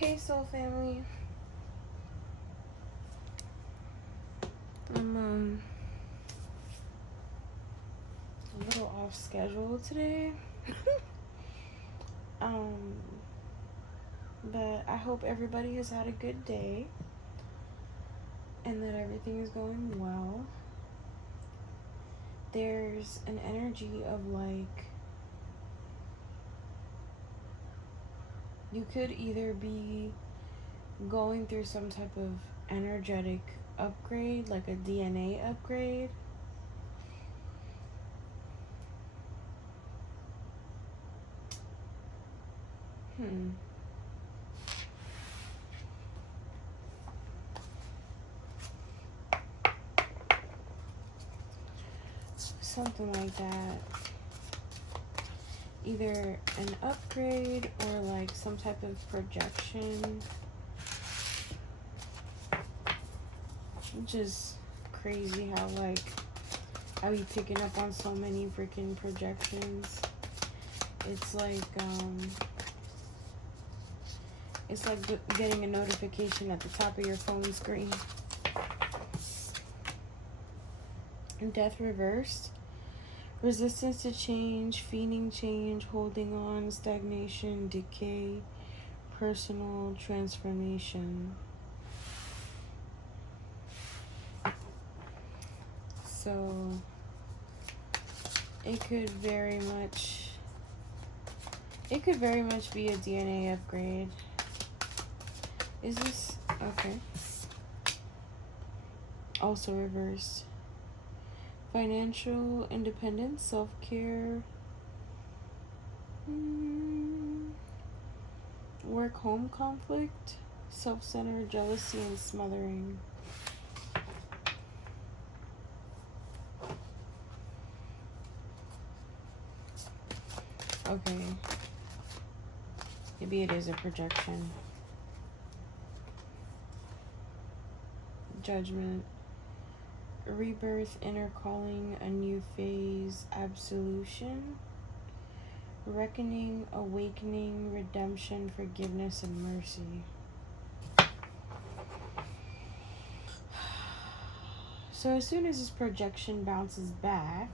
Hey soul family. I'm a little off schedule today. But I hope everybody has had a good day and that everything is going well. There's an energy of like you could either be going through some type of energetic upgrade, like a DNA upgrade. Something like that. Either an upgrade or like some type of projection. Which is crazy how like I be picking up on so many freaking projections. It's like getting a notification at the top of your phone screen. Death reversed. Resistance to change, feeding change, holding on, stagnation, decay, personal transformation. So it could very much be a DNA upgrade. Is this okay? Also reversed. Financial independence, self-care, work-home conflict, self-centered, jealousy, and smothering. Okay. Maybe it is a projection. Judgment. Rebirth, inner calling, a new phase, absolution, reckoning, awakening, redemption, forgiveness, and mercy. So as soon as this projection bounces back,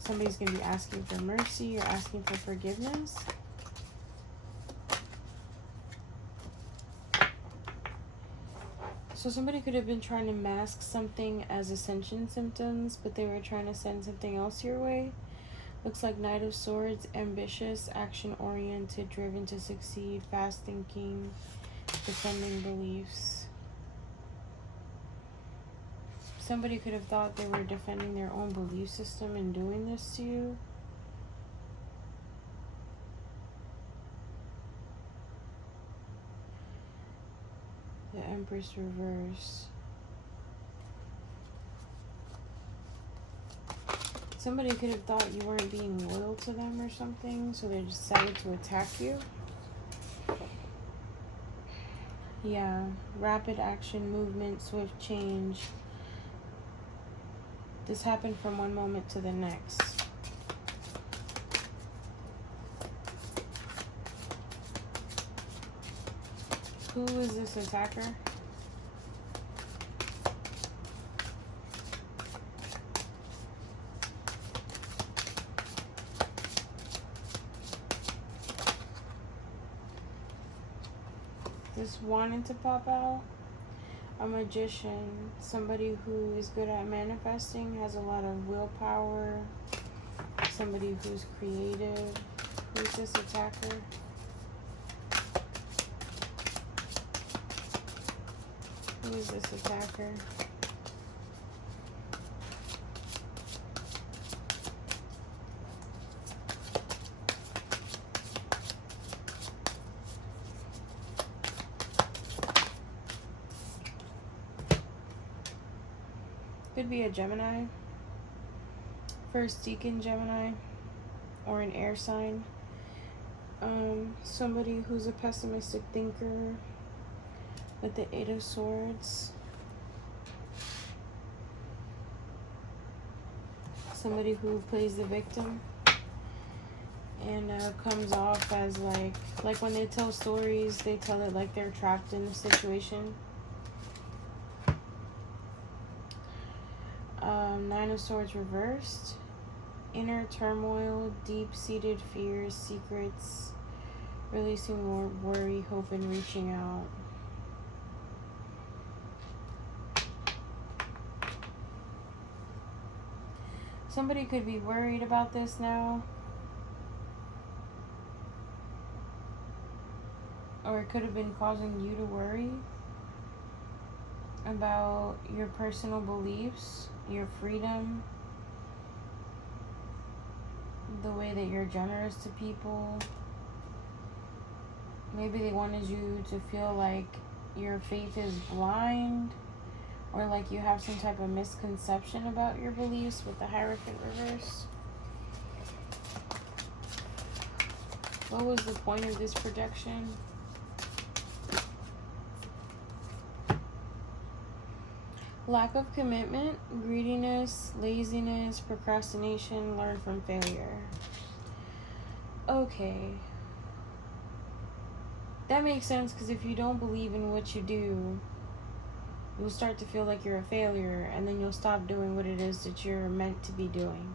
somebody's going to be asking for mercy or asking for forgiveness. So somebody could have been trying to mask something as ascension symptoms, but they were trying to send something else your way. Looks like Knight of Swords, ambitious, action-oriented, driven to succeed, fast-thinking, defending beliefs. Somebody could have thought they were defending their own belief system and doing this to you. The Empress reverse. Somebody could have thought you weren't being loyal to them or something, so they decided to attack you. Yeah, rapid action, movement, swift change. This happened from one moment to the next. Who is this attacker? This wanted to pop out. A magician, somebody who is good at manifesting, has a lot of willpower, somebody who's creative. Who's this attacker? Who is this attacker? Could be a Gemini, first deacon Gemini, or an air sign. Somebody who's a pessimistic thinker with the Eight of Swords. Somebody who plays the victim. And comes off as like when they tell stories, they tell it like they're trapped in a situation. Nine of Swords reversed. Inner turmoil, deep-seated fears, secrets, releasing more worry, hope, and reaching out. Somebody could be worried about this now. Or it could have been causing you to worry about your personal beliefs, your freedom, the way that you're generous to people. Maybe they wanted you to feel like your faith is blind, or like you have some type of misconception about your beliefs with the Hierophant reverse. What was the point of this projection? Lack of commitment, greediness, laziness, procrastination, learn from failure. Okay. That makes sense, because if you don't believe in what you do, you'll start to feel like you're a failure, and then you'll stop doing what it is that you're meant to be doing.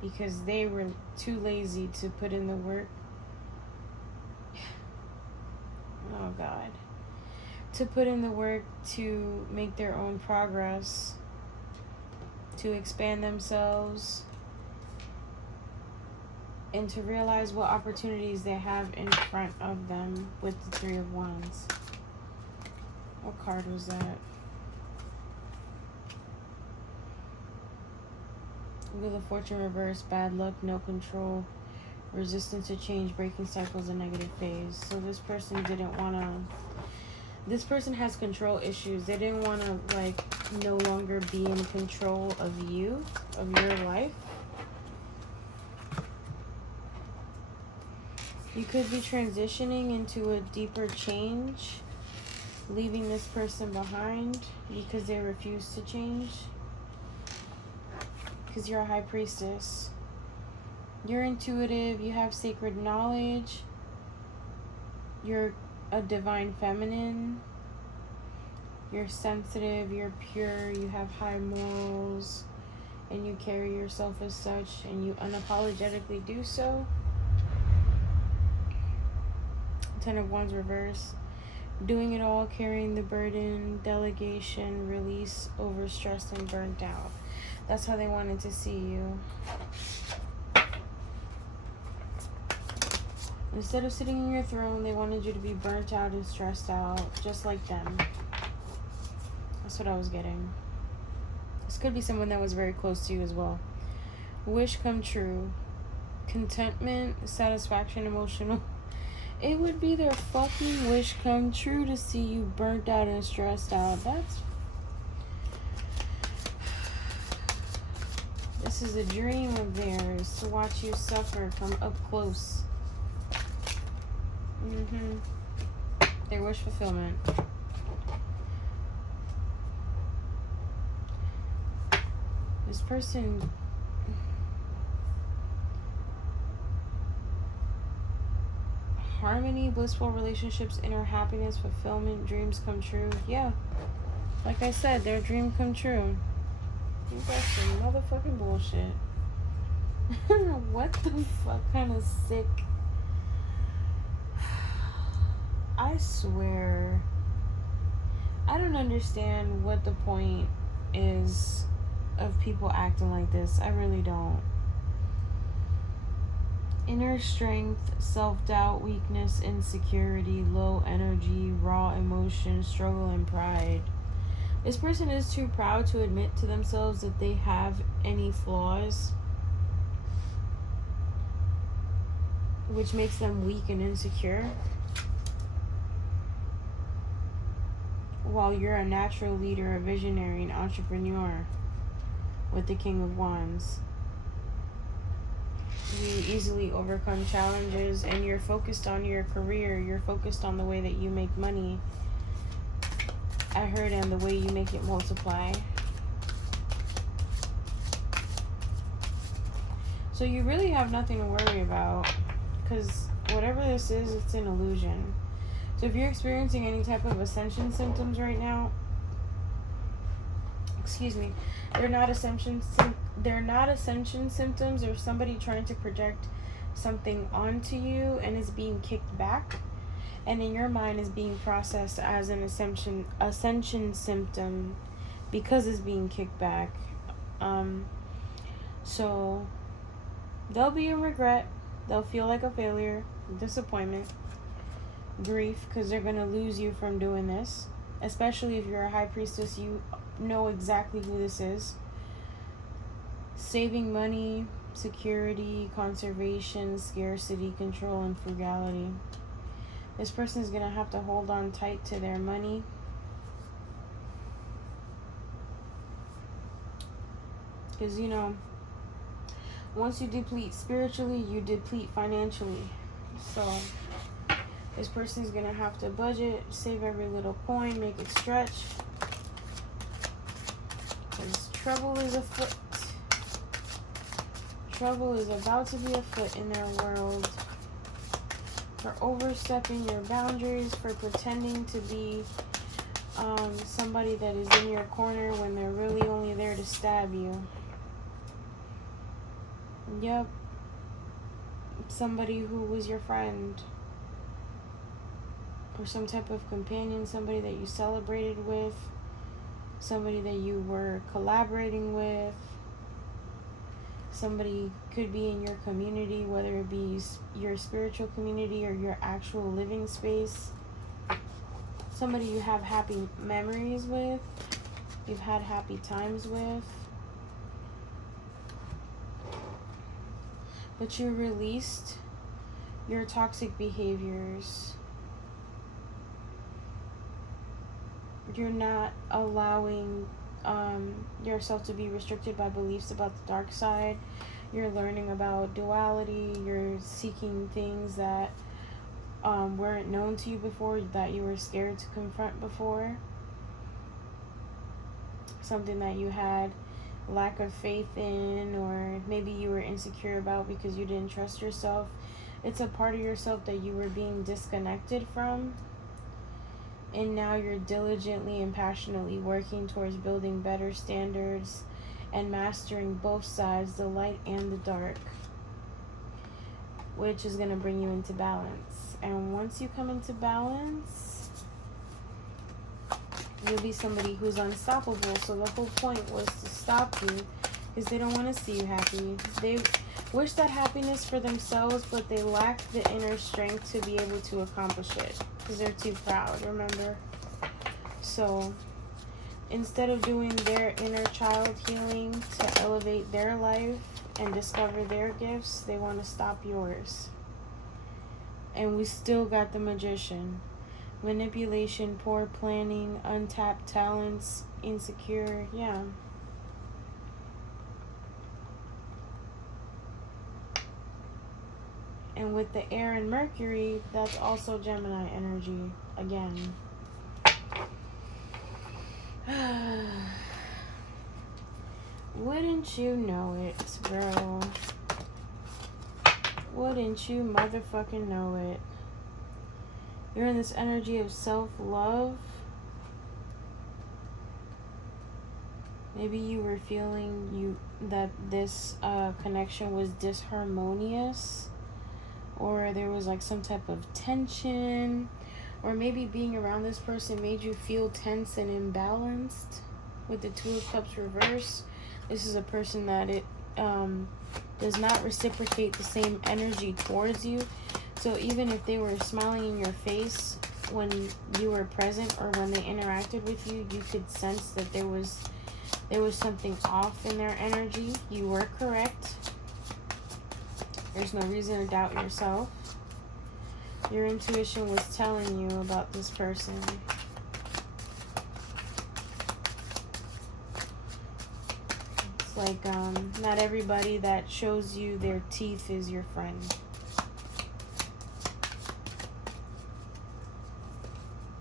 Because they were too lazy to put in the work. Oh, God. To put in the work to make their own progress, to expand themselves, and to realize what opportunities they have in front of them with the Three of Wands. What card was that? Wheel of Fortune reverse, bad luck, no control, resistance to change, breaking cycles, and negative phase. So this person didn't want to... This person has control issues. They didn't want to, like, no longer be in control of you, of your life. You could be transitioning into a deeper change, leaving this person behind because they refuse to change. Because you're a high priestess. You're intuitive. You have sacred knowledge. You're a divine feminine. You're sensitive, you're pure, you have high morals, and you carry yourself as such, and you unapologetically do so. Ten of Wands reverse. Doing it all, carrying the burden, delegation, release, overstressed, and burnt out. That's how they wanted to see you. Instead of sitting in your throne, they wanted you to be burnt out and stressed out, just like them. That's what I was getting. This could be someone that was very close to you as well. Wish come true. Contentment, satisfaction, emotional. It would be their fucking wish come true to see you burnt out and stressed out. This is a dream of theirs, to watch you suffer from up close. Their wish fulfillment. This person harmony, blissful relationships, inner happiness, fulfillment, dreams come true. Yeah. Like I said, their dream come true. You got some motherfucking bullshit. What the fuck kind of sick... I swear, I don't understand what the point is of people acting like this. I really don't. Inner strength, self-doubt, weakness, insecurity, low energy, raw emotion, struggle, and pride. This person is too proud to admit to themselves that they have any flaws, which makes them weak and insecure. While you're a natural leader, a visionary, an entrepreneur with the King of Wands. You easily overcome challenges, and you're focused on your career. You're focused on the way that you make money. I heard, and the way you make it multiply. So So you really have nothing to worry about, because whatever this is, it's an illusion. So if you're experiencing any type of ascension symptoms right now, excuse me, they're not ascension symptoms, or somebody trying to project something onto you and is being kicked back, and in your mind is being processed as an ascension symptom because it's being kicked back. So they'll be in regret, they'll feel like a failure, disappointment, grief, because they're going to lose you from doing this. Especially if you're a high priestess, you know exactly who this is. Saving money, security, conservation, scarcity, control, and frugality. This person is going to have to hold on tight to their money. Because, you know, once you deplete spiritually, you deplete financially. So this person is going to have to budget, save every little coin, make it stretch. Because trouble is afoot. Trouble is about to be afoot in their world. For overstepping your boundaries, for pretending to be somebody that is in your corner when they're really only there to stab you. Yep. Somebody who was your friend, or some type of companion, somebody that you celebrated with, somebody that you were collaborating with, somebody could be in your community, whether it be your spiritual community or your actual living space, somebody you have happy memories with, you've had happy times with, but you released your toxic behaviors. You're not allowing yourself to be restricted by beliefs about the dark side. You're learning about duality. You're seeking things that weren't known to you before, that you were scared to confront before. Something that you had lack of faith in, or maybe you were insecure about because you didn't trust yourself. It's a part of yourself that you were being disconnected from. And now you're diligently and passionately working towards building better standards and mastering both sides, the light and the dark, which is going to bring you into balance. And once you come into balance, you'll be somebody who's unstoppable. So the whole point was to stop you, because they don't want to see you happy. They wish that happiness for themselves, but they lack the inner strength to be able to accomplish it, because they're too proud, remember? So instead of doing their inner child healing to elevate their life and discover their gifts, they want to stop yours. And we still got the Magician. Manipulation, poor planning, untapped talents, insecure, yeah. And with the air and Mercury, that's also Gemini energy again. Wouldn't you know it, girl? Wouldn't you motherfucking know it? You're in this energy of self-love. Maybe you were feeling that this connection was disharmonious, or there was like some type of tension, or maybe being around this person made you feel tense and imbalanced. With the Two of Cups reverse, this is a person that does not reciprocate the same energy towards you. So even if they were smiling in your face when you were present, or when they interacted with you, you could sense that there was something off in their energy. You were correct. There's no reason to doubt yourself. Your intuition was telling you about this person. It's like not everybody that shows you their teeth is your friend.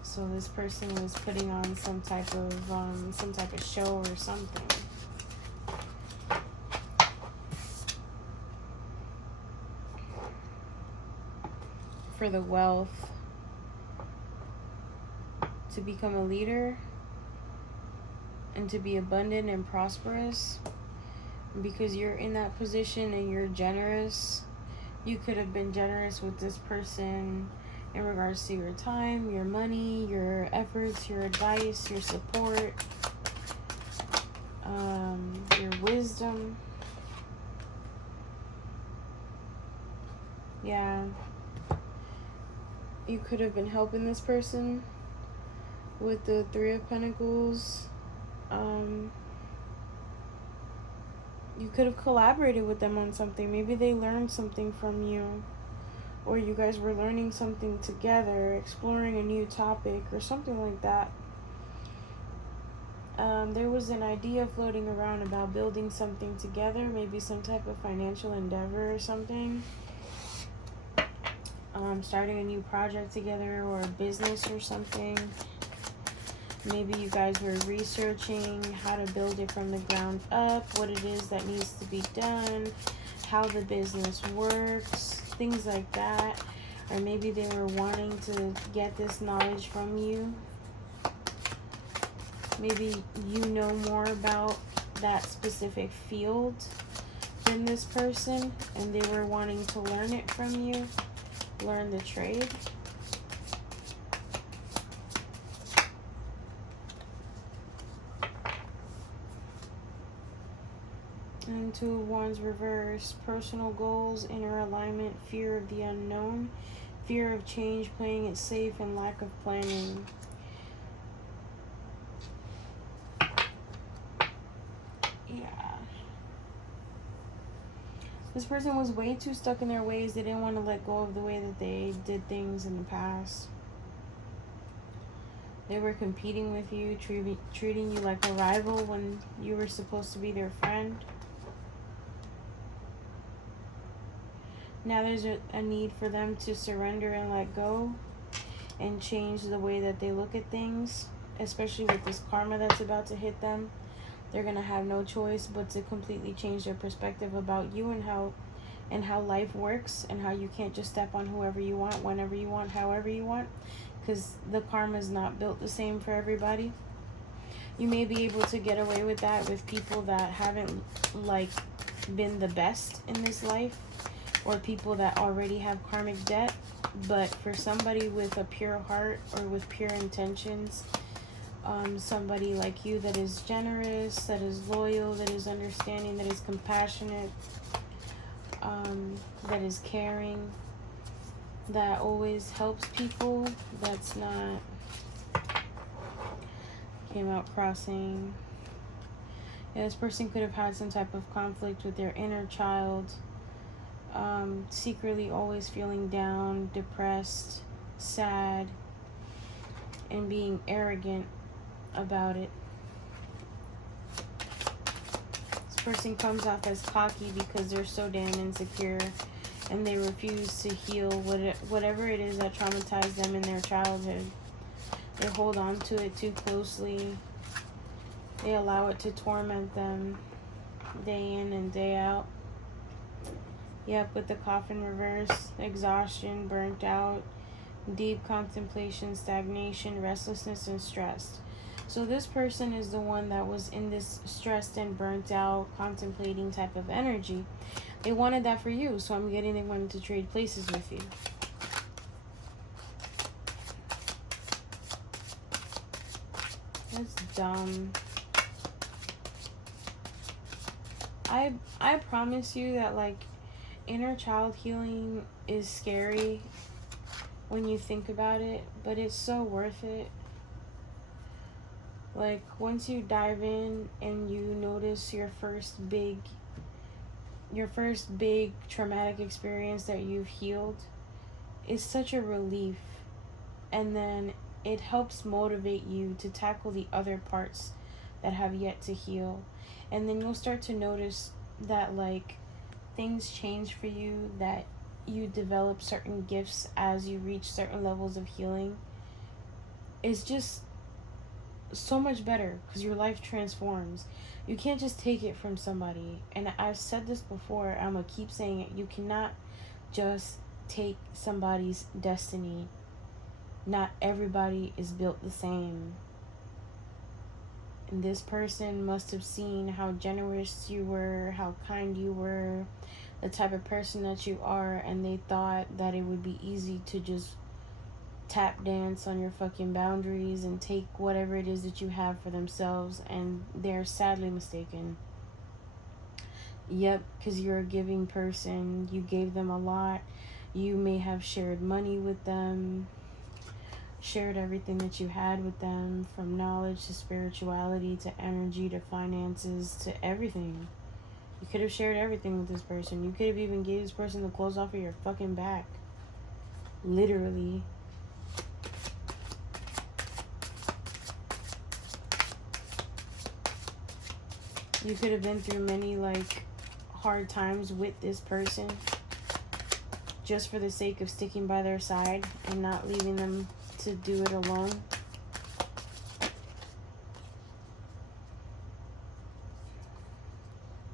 So this person was putting on some type of show or something. for the wealth to become a leader and to be abundant and prosperous. Because you're in that position and you're generous, you could have been generous with this person in regards to your time, your money, your efforts, your advice, your support, your wisdom. Yeah. You could have been helping this person with the Three of Pentacles. You could have collaborated with them on something. Maybe they learned something from you, or you guys were learning something together, exploring a new topic or something like that. There was an idea floating around about building something together, maybe some type of financial endeavor or something. Starting a new project together or a business or something. Maybe you guys were researching how to build it from the ground up, what it is that needs to be done, how the business works, things like that. Or maybe they were wanting to get this knowledge from you. Maybe you know more about that specific field than this person, and they were wanting to learn it from you, learn the trade. And Two of Wands reverse, personal goals, inner alignment, fear of the unknown, fear of change, playing it safe, and lack of planning. Yeah. This person was way too stuck in their ways. They didn't want to let go of the way that they did things in the past. They were competing with you, treating you like a rival when you were supposed to be their friend. Now there's a need for them to surrender and let go and change the way that they look at things, especially with this karma that's about to hit them. They're going to have no choice but to completely change their perspective about you and how life works, and how you can't just step on whoever you want, whenever you want, however you want, because the karma is not built the same for everybody. You may be able to get away with that with people that haven't been the best in this life, or people that already have karmic debt. But for somebody with a pure heart or with pure intentions, somebody like you that is generous, that is loyal, that is understanding, that is compassionate, that is caring, that always helps people, that's not... Came out crossing. Yeah, this person could have had some type of conflict with their inner child, secretly always feeling down, depressed, sad, and being arrogant about it. This person comes off as cocky because they're so damn insecure, and they refuse to heal whatever it is that traumatized them in their childhood. They hold on to it too closely. They allow it to torment them day in and day out. Yep, with the coffin reverse, exhaustion, burnt out, deep contemplation, stagnation, restlessness, and stress. So this person is the one that was in this stressed and burnt out, contemplating type of energy. They wanted that for you, so I'm getting they wanted to trade places with you. That's dumb. I promise you that, inner child healing is scary when you think about it, but it's so worth it. Once you dive in and you notice your first big traumatic experience that you've healed, it's such a relief. And then it helps motivate you to tackle the other parts that have yet to heal. And then you'll start to notice that things change for you, that you develop certain gifts as you reach certain levels of healing. It's just so much better because your life transforms. You can't just take it from somebody. And I've said this before, I'm gonna keep saying it. You cannot just take somebody's destiny. Not everybody is built the same. And this person must have seen how generous you were, how kind you were, the type of person that you are, and they thought that it would be easy to just tap dance on your fucking boundaries and take whatever it is that you have for themselves, and they're sadly mistaken. Yep, because you're a giving person. You gave them a lot. You may have shared money with them, shared everything that you had with them, from knowledge to spirituality to energy to finances to everything. You could have shared everything with this person. You could have even gave this person the clothes off of your fucking back. Literally. You could have been through many, like, hard times with this person just for the sake of sticking by their side and not leaving them to do it alone.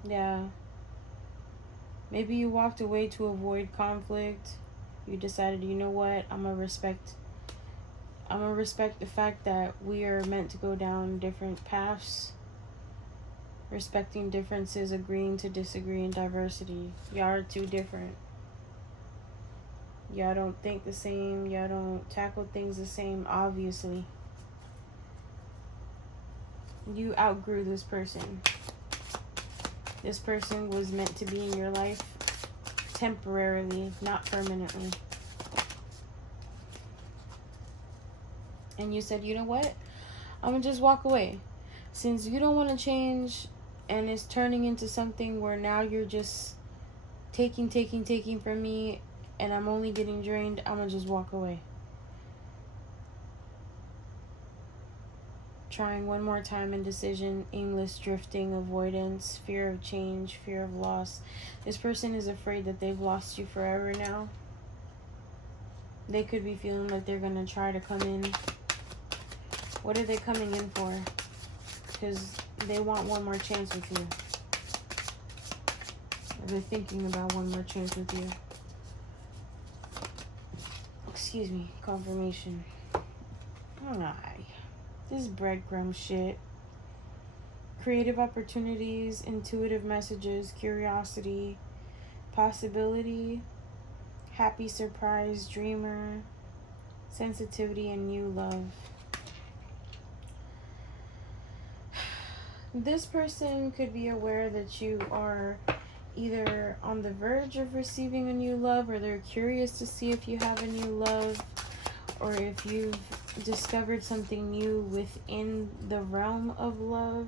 Yeah. Maybe you walked away to avoid conflict. You decided, you know what, I'm gonna respect the fact that we are meant to go down different paths. Respecting differences, agreeing to disagree, and diversity. Y'all are too different. Y'all don't think the same. Y'all don't tackle things the same, obviously. You outgrew this person. This person was meant to be in your life temporarily, not permanently. And you said, you know what? I'm going to just walk away. Since you don't want to change and it's turning into something where now you're just taking from me and I'm only getting drained, I'm going to just walk away. Trying one more time, indecision, aimless drifting, avoidance, fear of change, fear of loss. This person is afraid that they've lost you forever now. They could be feeling like they're going to try to come in. What are they coming in for? Because they want one more chance with you. Or they're thinking about one more chance with you. Excuse me, confirmation. Alright. This is breadcrumb shit. Creative opportunities, intuitive messages, curiosity, possibility, happy surprise, dreamer, sensitivity, and new love. This person could be aware that you are either on the verge of receiving a new love, or they're curious to see if you have a new love, or if you've discovered something new within the realm of love.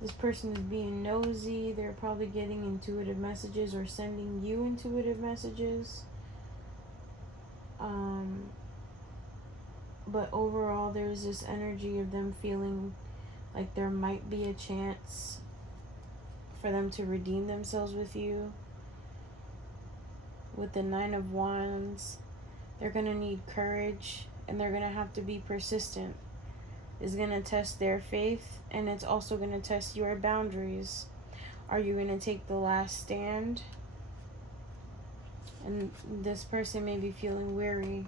This person is being nosy. They're probably getting intuitive messages or sending you intuitive messages. But overall, there's this energy of them feeling like there might be a chance for them to redeem themselves with you. With the 9 of Wands, they're going to need courage, and they're going to have to be persistent. It's going to test their faith, and it's also going to test your boundaries. Are you going to take the last stand? And this person may be feeling weary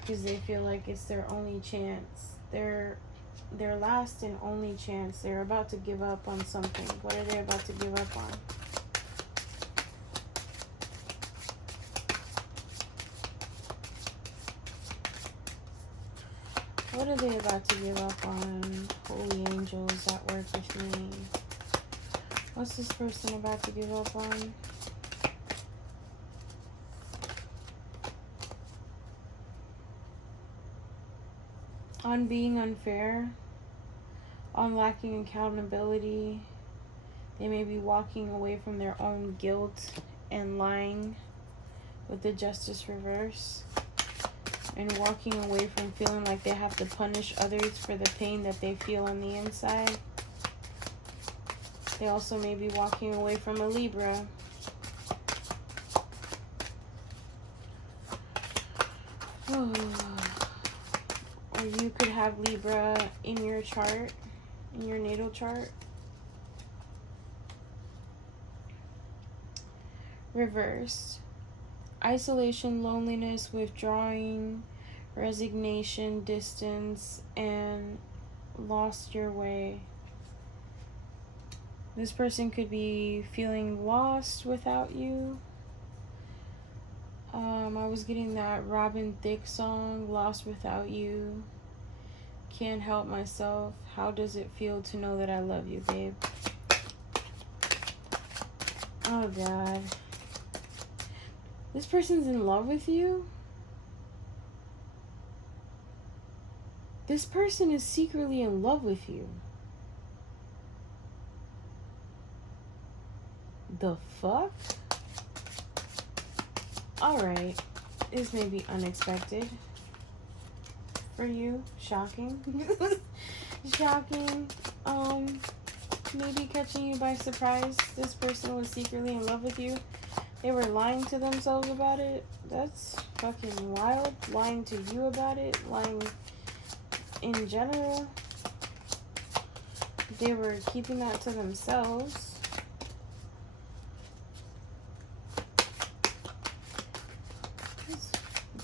because they feel like it's their only chance. Their last and only chance. They're about to give up on something. What are they about to give up on? What are they about to give up on? Holy angels that work with me. What's this person about to give up on? On being unfair. On lacking accountability. They may be walking away from their own guilt and lying with the justice reverse. And walking away from feeling like they have to punish others for the pain that they feel on the inside. They also may be walking away from a Libra. Or you could have Libra in your chart, in your natal chart. Reversed. isolation, loneliness, withdrawing, resignation, distance, and lost your way. This person could be feeling lost without you. I was getting that Robin Thicke song, Lost Without You. Can't help myself. How does it feel to know that I love you, babe? Oh, God. This person's in love with you? This person is secretly in love with you. The fuck? Alright. This may be unexpected for you. Shocking. Shocking. Maybe catching you by surprise. This person was secretly in love with you. They were lying to themselves about it. That's fucking wild. Lying to you about it. Lying in general. They were keeping that to themselves.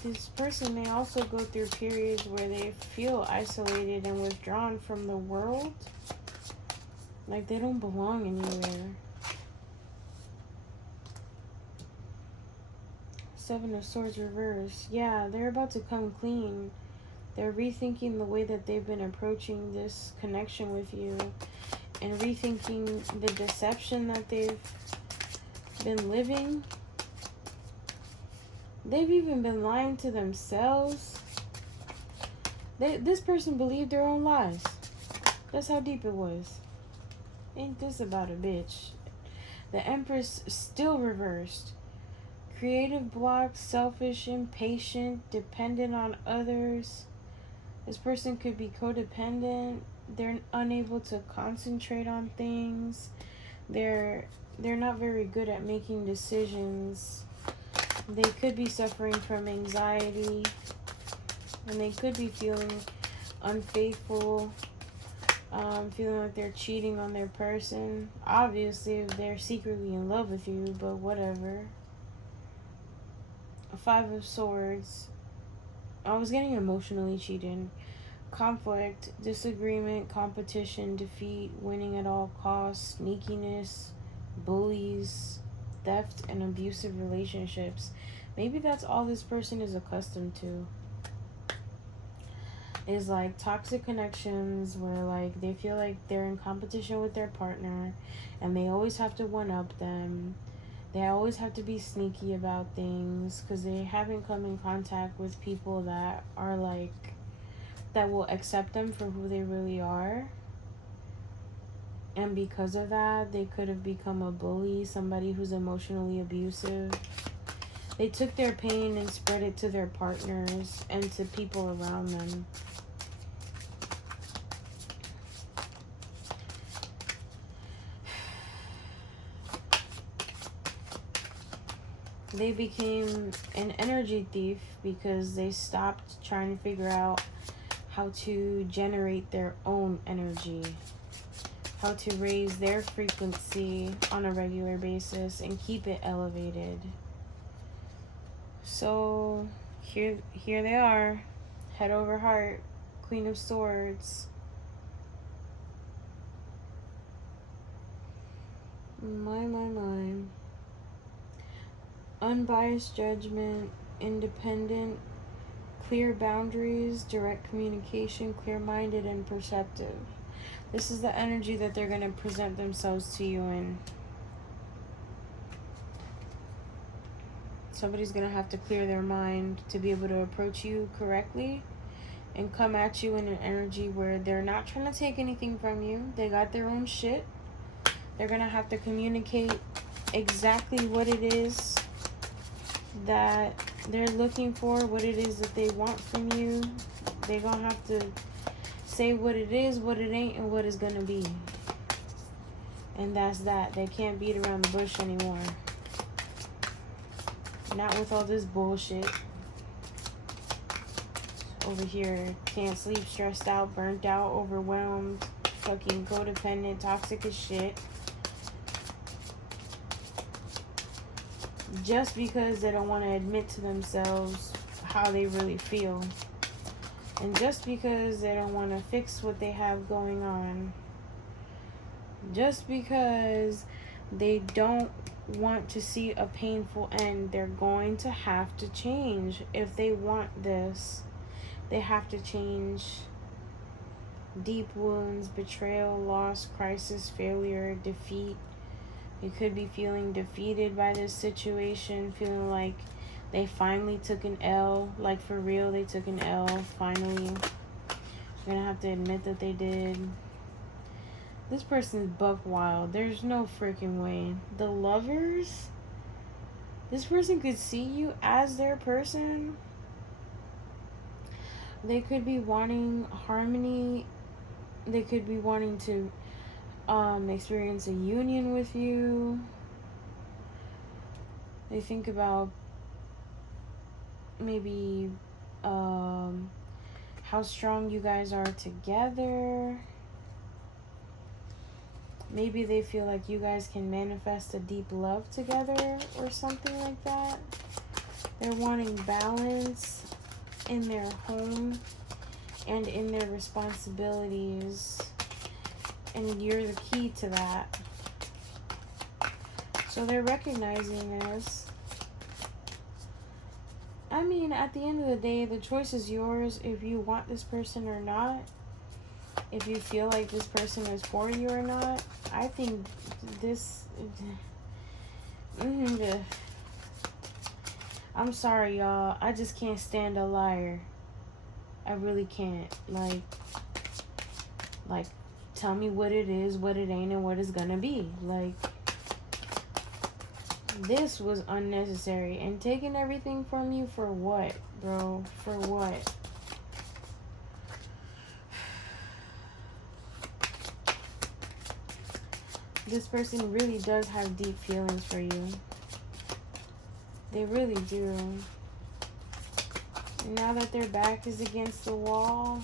This person may also go through periods where they feel isolated and withdrawn from the world. Like they don't belong anywhere. Seven of Swords reverse. Yeah, they're about to come clean. They're rethinking the way that they've been approaching this connection with you. And rethinking the deception that they've been living. They've even been lying to themselves. This person believed their own lies. That's how deep it was. Ain't this about a bitch? The Empress still reversed. Creative block, selfish, impatient, dependent on others. This person could be codependent. They're unable to concentrate on things. They're not very good at making decisions. They could be suffering from anxiety, and they could be feeling unfaithful, feeling like they're cheating on their person. Obviously, they're secretly in love with you, but whatever. A Five of Swords. I was getting emotionally cheated. Conflict, disagreement, competition, defeat, winning at all costs, sneakiness, bullies, theft, and abusive relationships. Maybe that's all this person is accustomed to. Is like toxic connections where like they feel like they're in competition with their partner and they always have to one up them. They always have to be sneaky about things because they haven't come in contact with people that are like, that will accept them for who they really are. And because of that, they could have become a bully, somebody who's emotionally abusive. They took their pain and spread it to their partners and to people around them. They became an energy thief because they stopped trying to figure out how to generate their own energy. How to raise their frequency on a regular basis and keep it elevated. So here they are, head over heart, Queen of Swords. My. Unbiased judgment, independent, clear boundaries, direct communication, clear-minded and perceptive. This is the energy that they're going to present themselves to you in. Somebody's going to have to clear their mind to be able to approach you correctly and come at you in an energy where they're not trying to take anything from you. They got their own shit. They're going to have to communicate exactly what it is that they're looking for, what it is that they want from you. They're going to have to say what it is, what it ain't, and what it's gonna be. And that's that. They can't beat around the bush anymore. Not with all this bullshit. Over here. Can't sleep, stressed out, burnt out, overwhelmed, fucking codependent, toxic as shit. just because they don't want to admit to themselves how they really feel. And just because they don't want to fix what they have going on. Just because they don't want to see a painful end, they're going to have to change. If they want this, they have to change. Deep wounds, betrayal, loss, crisis, failure, defeat. You could be feeling defeated by this situation, feeling like they finally took an L. Like, for real, they took an L, finally. You're gonna have to admit that they did. This person's buck wild. There's no freaking way. The Lovers? This person could see you as their person. They could be wanting harmony. They could be wanting to experience a union with you. They think about maybe how strong you guys are together. Maybe they feel like you guys can manifest a deep love together or something like that. They're wanting balance in their home and in their responsibilities. And you're the key to that. So they're recognizing this. I mean, at the end of the day, the choice is yours if you want this person or not. If you feel like this person is for you or not. I think this... I'm sorry, y'all. I just can't stand a liar. I really can't. Like, tell me what it is, what it ain't, and what it's gonna be. Like, this was unnecessary. And taking everything from you for what, bro? For what? This person really does have deep feelings for you. They really do. Now that their back is against the wall,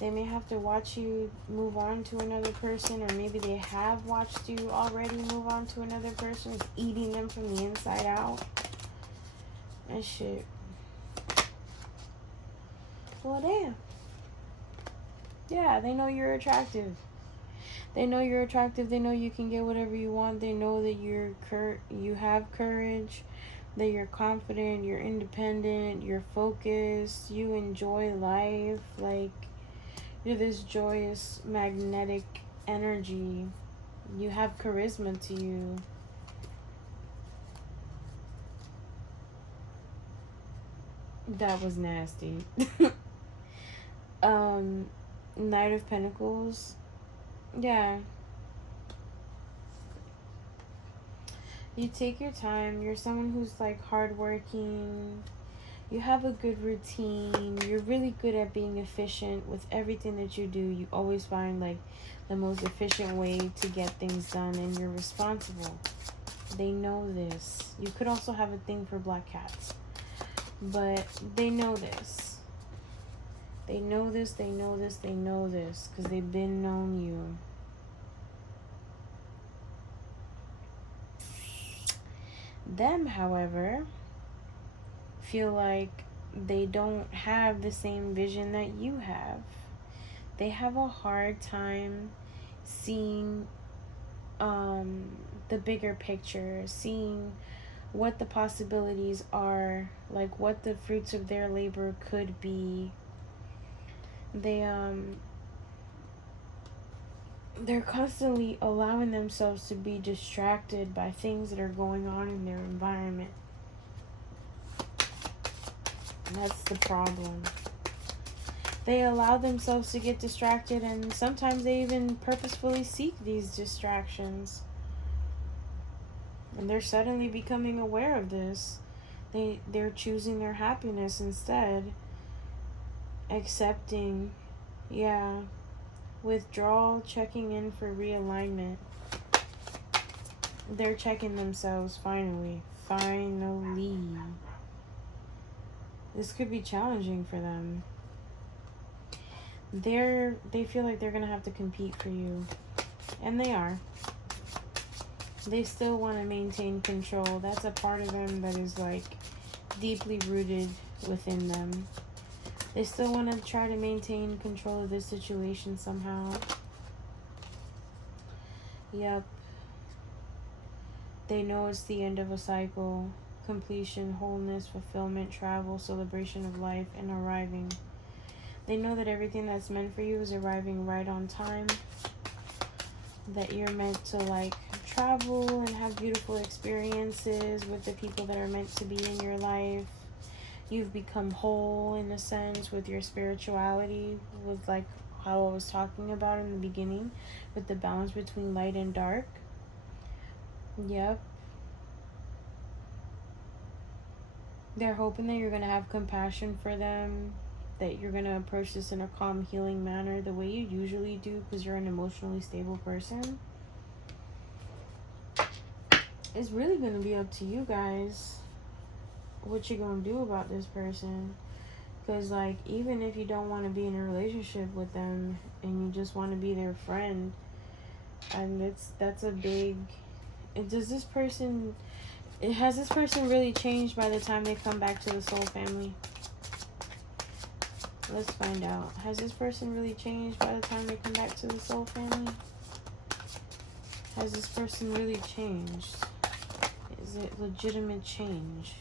they may have to watch you move on to another person, or maybe they have watched you already move on to another person. It's eating them from the inside out. And shit. Well, damn. Yeah, they know you're attractive. They know you're attractive. They know you can get whatever you want. They know that you have courage, that you're confident, you're independent, you're focused, you enjoy life. Like, you're this joyous, magnetic energy. You have charisma to you. That was nasty. Knight of Pentacles. Yeah. You take your time. You're someone who's like hardworking. You have a good routine. You're really good at being efficient with everything that you do. You always find like the most efficient way to get things done, and you're responsible. They know this. You could also have a thing for black cats, but they know this. They know this, they know this, they know this, because they've been known you. Them, however, feel like they don't have the same vision that you have. They have a hard time seeing the bigger picture, seeing what the possibilities are, like what the fruits of their labor could be. They're constantly allowing themselves to be distracted by things that are going on in their environment. And that's the problem. They allow themselves to get distracted, and sometimes they even purposefully seek these distractions. And they're suddenly becoming aware of this. They're choosing their happiness instead. Accepting, withdrawal, checking in for realignment. They're checking themselves finally. This could be challenging for them. They feel like they're gonna have to compete for you, and they are. They still want to maintain control. That's a part of them that is like deeply rooted within them. They still want to try to maintain control of this situation somehow. Yep. They know it's the end of a cycle. Completion, wholeness, fulfillment, travel, celebration of life, and arriving. They know that everything that's meant for you is arriving right on time. That you're meant to like travel and have beautiful experiences with the people that are meant to be in your life. You've become whole in a sense with your spirituality, with like how I was talking about in the beginning, with the balance between light and dark. Yep. They're hoping that you're going to have compassion for them, that you're going to approach this in a calm, healing manner the way you usually do because you're an emotionally stable person. It's really going to be up to you guys what you're going to do about this person. Because, like, even if you don't want to be in a relationship with them and you just want to be their friend, and that's a big... Has this person really changed by the time they come back to the soul family? Let's find out. Has this person really changed by the time they come back to the soul family? Has this person really changed? Is it legitimate change?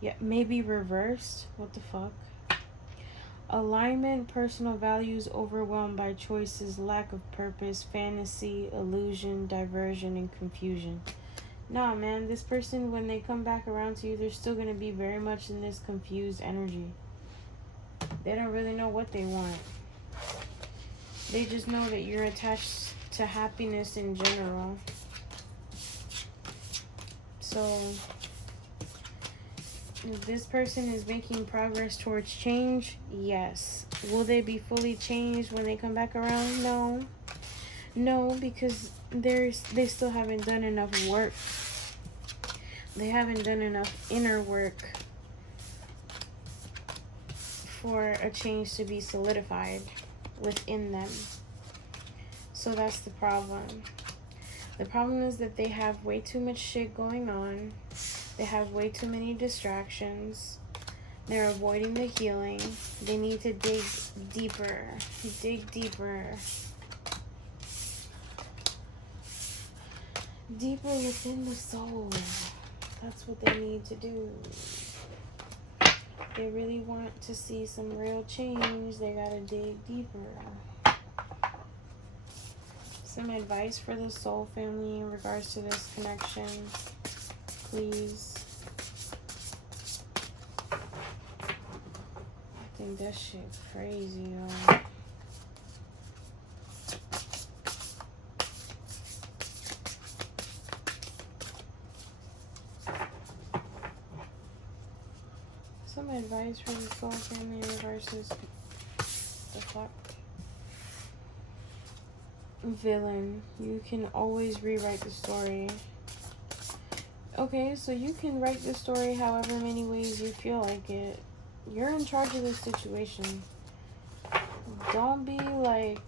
Yeah, maybe reversed. What the fuck? Alignment, personal values overwhelmed by choices, lack of purpose, fantasy, illusion, diversion, and confusion. Nah, man, this person, when they come back around to you, they're still going to be very much in this confused energy. They don't really know what they want. They just know that you're attached to happiness in general. So, if this person is making progress towards change, yes. Will they be fully changed when they come back around? No. No, because they still haven't done enough work. They haven't done enough inner work for a change to be solidified within them. So that's the problem. The problem is that they have way too much shit going on. They have way too many distractions. They're avoiding the healing. They need to dig deeper. Dig deeper. Deeper within the soul. That's what they need to do. They really want to see some real change. They gotta dig deeper. Some advice for the soul family in regards to this connection, please. I think that shit crazy, y'all. Some advice for the soul family in regards to the fuck. Villain. You can always rewrite the story. Okay, so you can write the story however many ways you feel like it. You're in charge of this situation. Don't be like...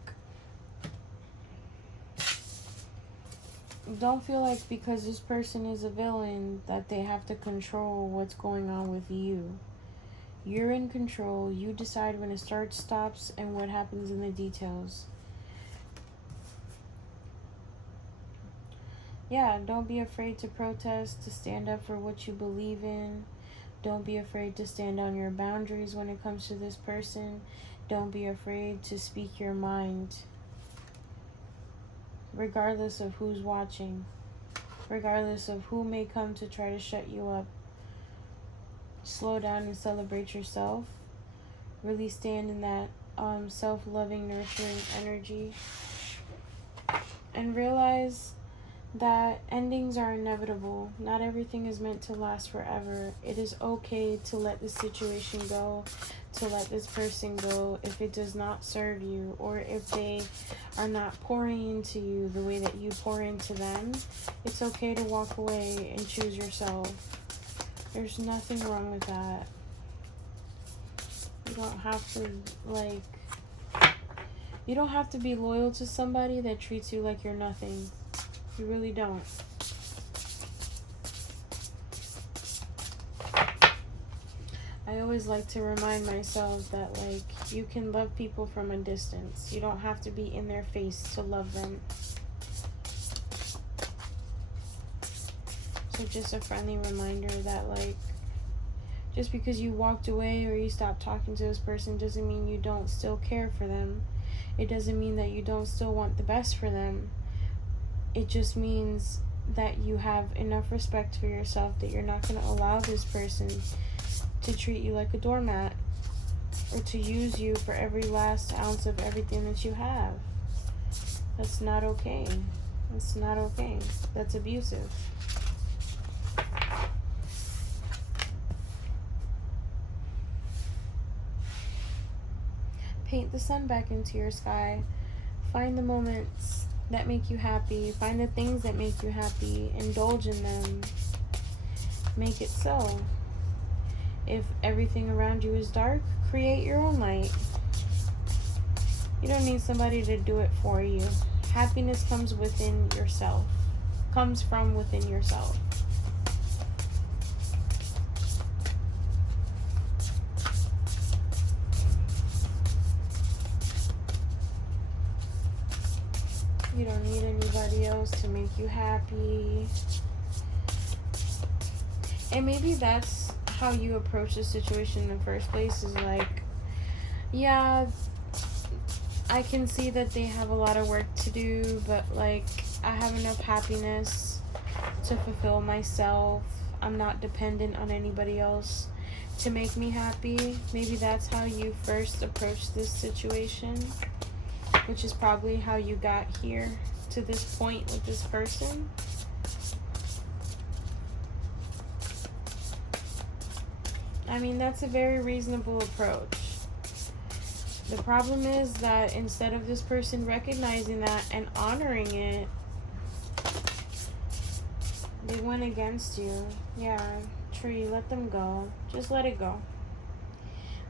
Don't feel like because this person is a villain that they have to control what's going on with you. You're in control. You decide when it starts, stops, and what happens in the details. Yeah, don't be afraid to protest, to stand up for what you believe in. Don't be afraid to stand on your boundaries when it comes to this person. Don't be afraid to speak your mind. Regardless of who's watching. Regardless of who may come to try to shut you up. Slow down and celebrate yourself. Really stand in that self-loving, nurturing energy. And realize that endings are inevitable. Not everything is meant to last forever. It is okay to let this situation go, to let this person go if it does not serve you, or if they are not pouring into you the way that you pour into them. It's okay to walk away and choose yourself. There's nothing wrong with that. You don't have to, you don't have to be loyal to somebody that treats you like you're nothing. You really don't. I always like to remind myself that, like, you can love people from a distance. You don't have to be in their face to love them. So just a friendly reminder that, like, just because you walked away or you stopped talking to this person doesn't mean you don't still care for them. It doesn't mean that you don't still want the best for them. It just means that you have enough respect for yourself that you're not going to allow this person to treat you like a doormat or to use you for every last ounce of everything that you have. That's not okay. That's not okay. That's abusive. Paint the sun back into your sky. Find the moments that make you happy. Find the things that make you happy. Indulge in them. Make it so. If everything around you is dark, create your own light. You don't need somebody to do it for you. Happiness comes within yourself. Comes from within yourself. You don't need anybody else to make you happy. And maybe that's how you approach the situation in the first place, is like, yeah, I can see that they have a lot of work to do, but, like, I have enough happiness to fulfill myself. I'm not dependent on anybody else to make me happy. Maybe that's how you first approach this situation, which is probably how you got here to this point with this person. I mean, that's a very reasonable approach. The problem is that instead of this person recognizing that and honoring it, they went against you. Yeah, tree, let them go. Just let it go.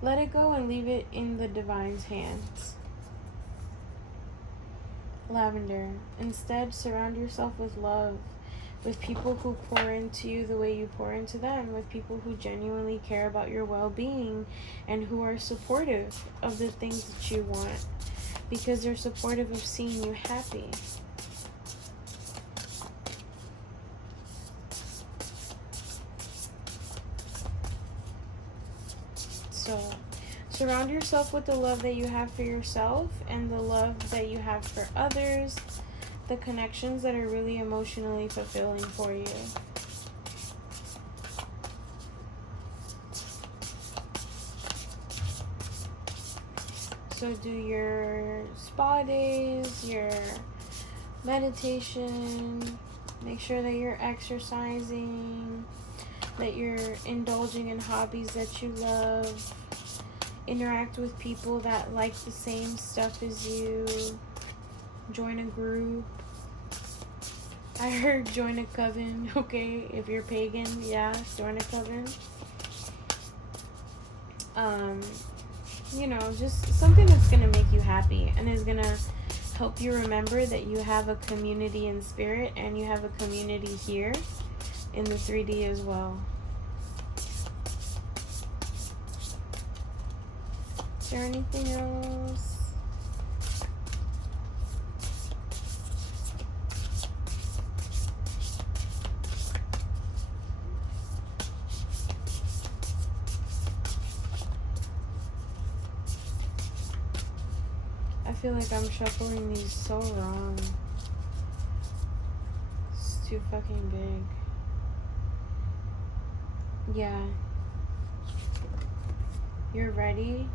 Let it go and leave it in the divine's hands. Lavender. Instead, surround yourself with love, with people who pour into you the way you pour into them, with people who genuinely care about your well-being and who are supportive of the things that you want, because they're supportive of seeing you happy. So, surround yourself with the love that you have for yourself and the love that you have for others, the connections that are really emotionally fulfilling for you. So do your spa days, your meditation, make sure that you're exercising, that you're indulging in hobbies that you love, interact with people that like the same stuff as you, join a group. I heard join a coven, okay? If you're pagan, yeah, join a coven. You know, just something that's gonna make you happy and is gonna help you remember that you have a community in spirit and you have a community here in the 3D as well. Is there anything else? I feel like I'm shuffling these so wrong. It's too fucking big. Yeah. You're ready.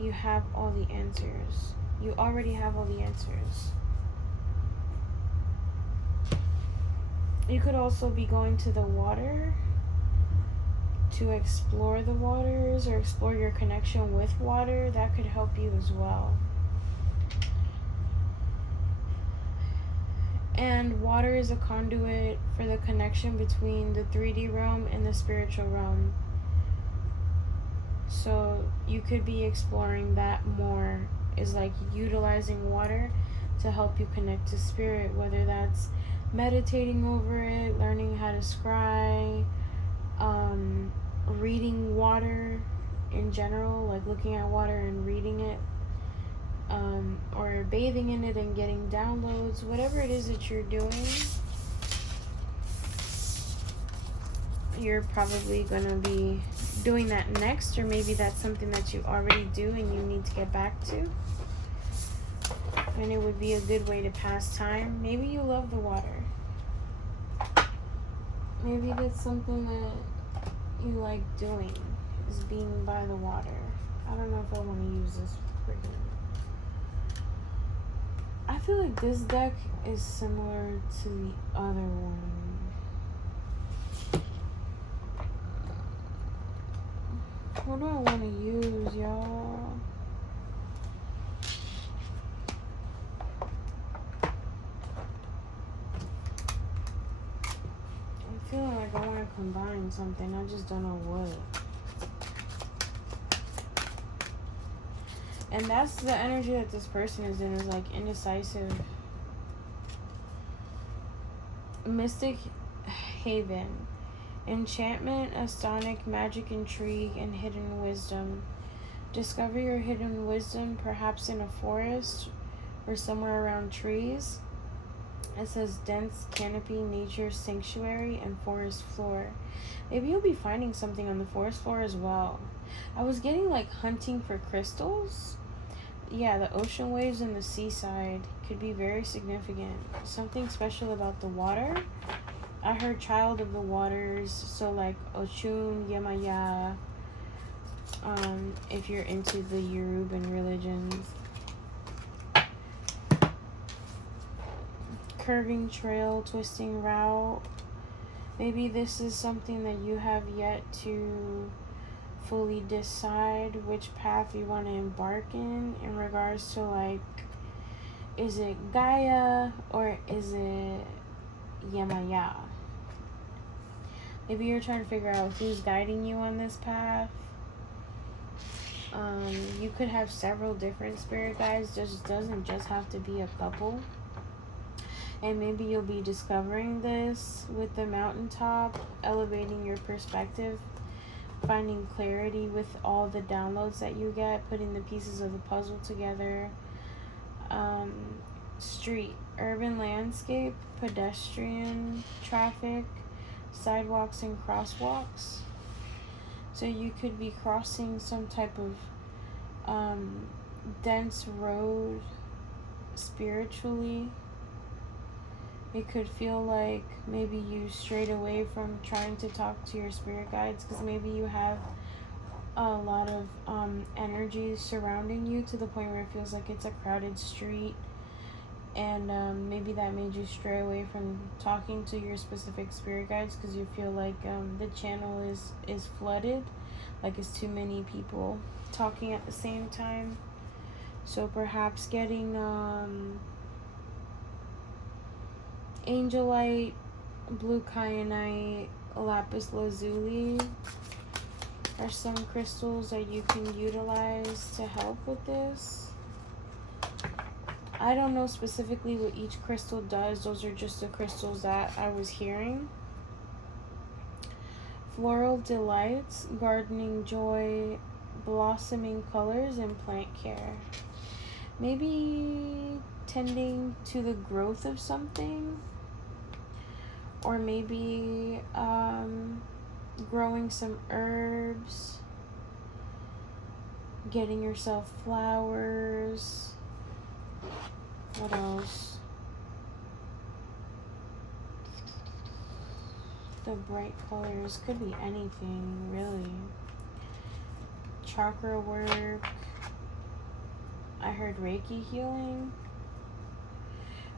You have all the answers. You already have all the answers. You could also be going to the water to explore the waters or explore your connection with water. That could help you as well. And water is a conduit for the connection between the 3D realm and the spiritual realm. So you could be exploring that more, is like utilizing water to help you connect to spirit, whether that's meditating over it, learning how to scry, reading water in general, like looking at water and reading it, or bathing in it and getting downloads, whatever it is that you're doing, you're probably going to be doing that next, or maybe that's something that you already do and you need to get back to. And it would be a good way to pass time. Maybe you love the water. Maybe that's something that you like doing, is being by the water. I don't know if I want to use this freaking... I feel like this deck is similar to the other one. What do I want to use, y'all? I'm feeling like I want to combine something. I just don't know what. And that's the energy that this person is in, is like indecisive. Mystic Haven. Enchantment, Astonic, Magic, Intrigue, and Hidden Wisdom. Discover your hidden wisdom, perhaps in a forest or somewhere around trees. It says dense canopy, nature sanctuary, and forest floor. Maybe you'll be finding something on the forest floor as well. I was getting like hunting for crystals. Yeah, the ocean waves and the seaside could be very significant. Something special about the water. I heard child of the waters, so like Ochun, Yemaya, if you're into the Yoruban religions. Curving trail, twisting route. Maybe this is something that you have yet to fully decide which path you want to embark in regards to, like, is it Gaia or is it Yemaya? Maybe you're trying to figure out who's guiding you on this path. You could have several different spirit guides. Just doesn't just have to be a couple. And maybe you'll be discovering this with the mountaintop, elevating your perspective, finding clarity with all the downloads that you get, putting the pieces of the puzzle together. Street, urban landscape, pedestrian traffic, sidewalks and crosswalks. So you could be crossing some type of dense road spiritually. It could feel like maybe you strayed away from trying to talk to your spirit guides, because maybe you have a lot of energy surrounding you to the point where it feels like it's a crowded street, and maybe that made you stray away from talking to your specific spirit guides because you feel like the channel is flooded, like it's too many people talking at the same time. So perhaps getting angelite, blue kyanite, lapis lazuli are some crystals that you can utilize to help with this. I don't know specifically what each crystal does. Those are just the crystals that I was hearing. Floral delights, gardening joy, blossoming colors, and plant care. Maybe tending to the growth of something, or maybe growing some herbs, getting yourself flowers. What else? The bright colors could be anything, really. Chakra work. I heard Reiki healing.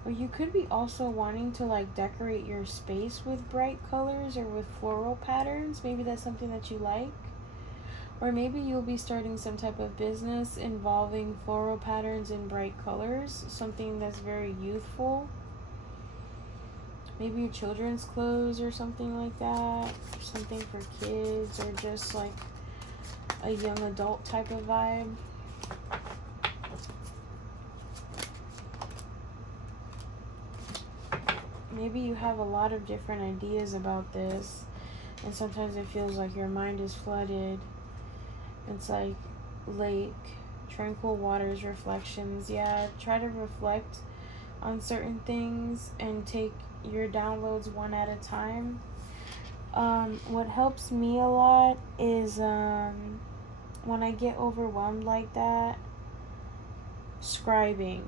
Or you could be also wanting to like decorate your space with bright colors or with floral patterns. Maybe that's something that you like. Or maybe you'll be starting some type of business involving floral patterns and bright colors. Something that's very youthful. Maybe your children's clothes or something like that. Or something for kids, or just like a young adult type of vibe. Maybe you have a lot of different ideas about this, and sometimes it feels like your mind is flooded. It's like lake, tranquil waters, reflections. Yeah, try to reflect on certain things and take your downloads one at a time. What helps me a lot is when I get overwhelmed like that, scribing.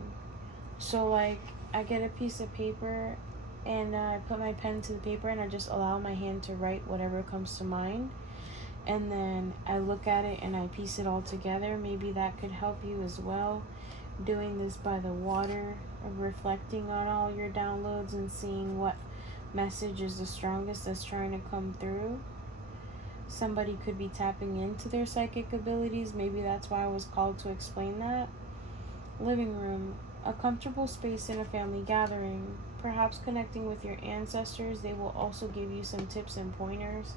So like I get a piece of paper and I put my pen to the paper and I just allow my hand to write whatever comes to mind, and then I look at it and I piece it all together. Maybe that could help you as well, doing this by the water, reflecting on all your downloads and seeing what message is the strongest that's trying to come through. Somebody could be tapping into their psychic abilities. Maybe that's why I was called to explain that. Living room, a comfortable space in a family gathering, perhaps connecting with your ancestors. They will also give you some tips and pointers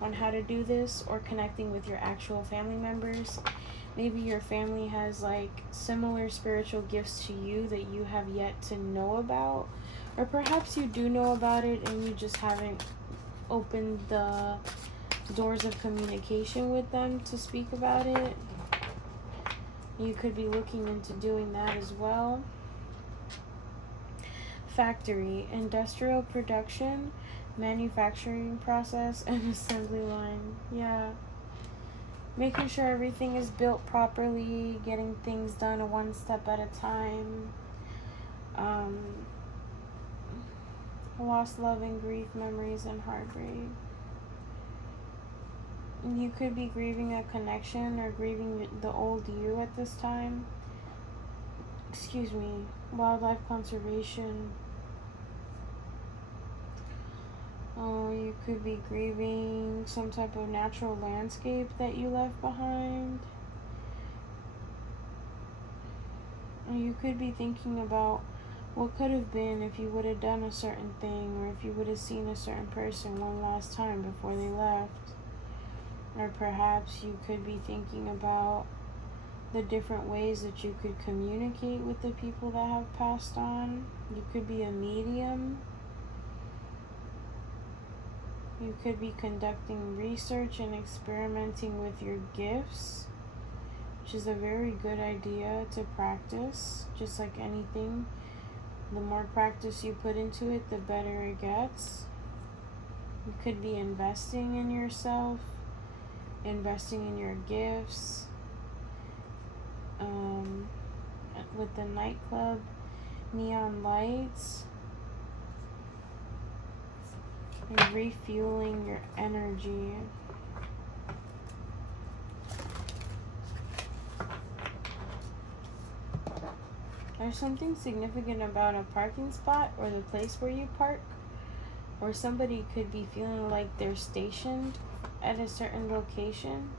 on how to do this, or connecting with your actual family members. Maybe your family has like similar spiritual gifts to you that you have yet to know about, or perhaps you do know about it and you just haven't opened the doors of communication with them to speak about it. You could be looking into doing that as well. Factory, industrial production, manufacturing process, and assembly line. Yeah. Making sure everything is built properly, getting things done one step at a time. Lost love and grief, memories and heartbreak. You could be grieving a connection or grieving the old you at this time. Excuse me. Wildlife conservation. You could be grieving some type of natural landscape that you left behind. You could be thinking about what could have been if you would have done a certain thing, or if you would have seen a certain person one last time before they left. Or perhaps you could be thinking about the different ways that you could communicate with the people that have passed on. You could be a medium. You could be conducting research and experimenting with your gifts, which is a very good idea to practice. Just like anything, the more practice you put into it, the better it gets. You could be investing in yourself, investing in your gifts. With the nightclub, neon lights, and refueling your energy. There's something significant about a parking spot or the place where you park, or somebody could be feeling like they're stationed at a certain location,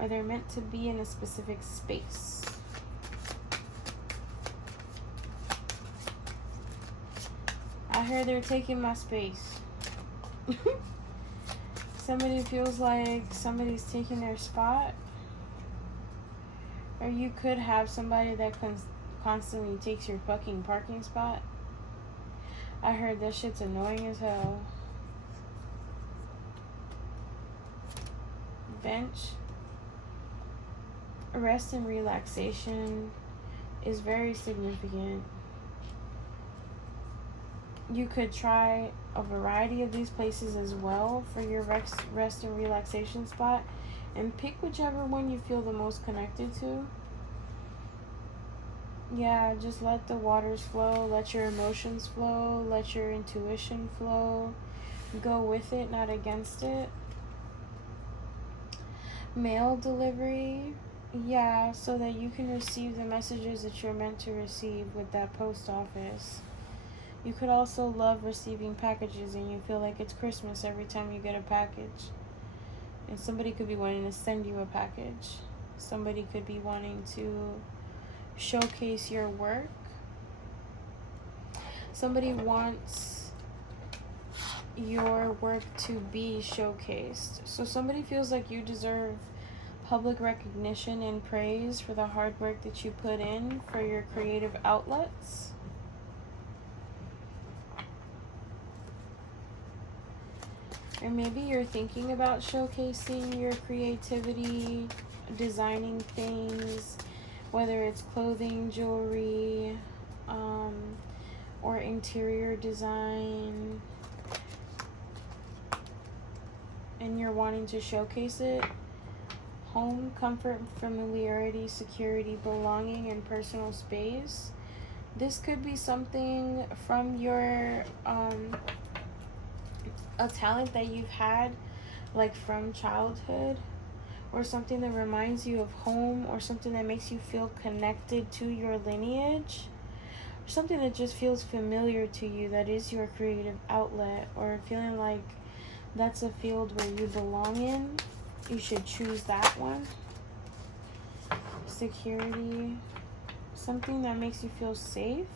or they're meant to be in a specific space. I heard they're taking my space. Somebody feels like somebody's taking their spot. Or you could have somebody that constantly takes your fucking parking spot. I heard that shit's annoying as hell. Bench. Rest and relaxation is very significant. You could try a variety of these places as well for your rest and relaxation spot, and pick whichever one you feel the most connected to. Yeah, just let the waters flow, let your emotions flow, let your intuition flow. Go with it, not against it. Mail delivery. Yeah, so that you can receive the messages that you're meant to receive with that post office. You could also love receiving packages and you feel like it's Christmas every time you get a package. And somebody could be wanting to send you a package. Somebody could be wanting to showcase your work. Somebody wants your work to be showcased. So somebody feels like you deserve public recognition and praise for the hard work that you put in for your creative outlets. Or maybe you're thinking about showcasing your creativity, designing things, whether it's clothing, jewelry, or interior design, and you're wanting to showcase it. Home, comfort, familiarity, security, belonging, and personal space. This could be something from your a talent that you've had, like from childhood, or something that reminds you of home, or something that makes you feel connected to your lineage, or something that just feels familiar to you, that is your creative outlet, or feeling like that's a field where you belong in. You should choose that one. Security, something that makes you feel safe.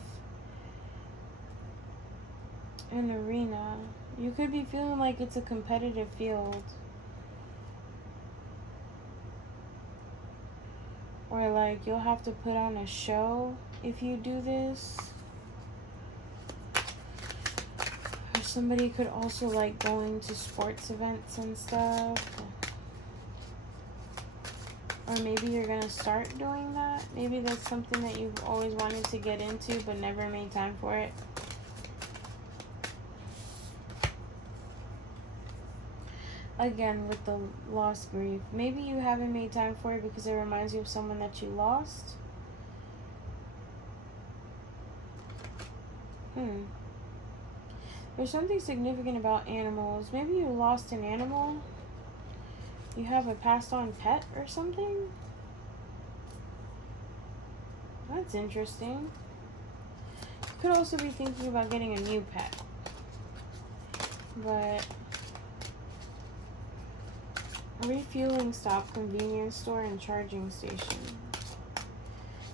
An arena, you could be feeling like it's a competitive field, or like you'll have to put on a show if you do this. Or somebody could also like going to sports events and stuff. Or maybe you're gonna start doing that. Maybe that's something that you've always wanted to get into but never made time for it. Again, with the loss grief, maybe you haven't made time for it because it reminds you of someone that you lost. There's something significant about animals. Maybe you lost an animal. You have a passed on pet or something. That's interesting. You could also be thinking about getting a new pet. But refueling stop, convenience store, and charging station.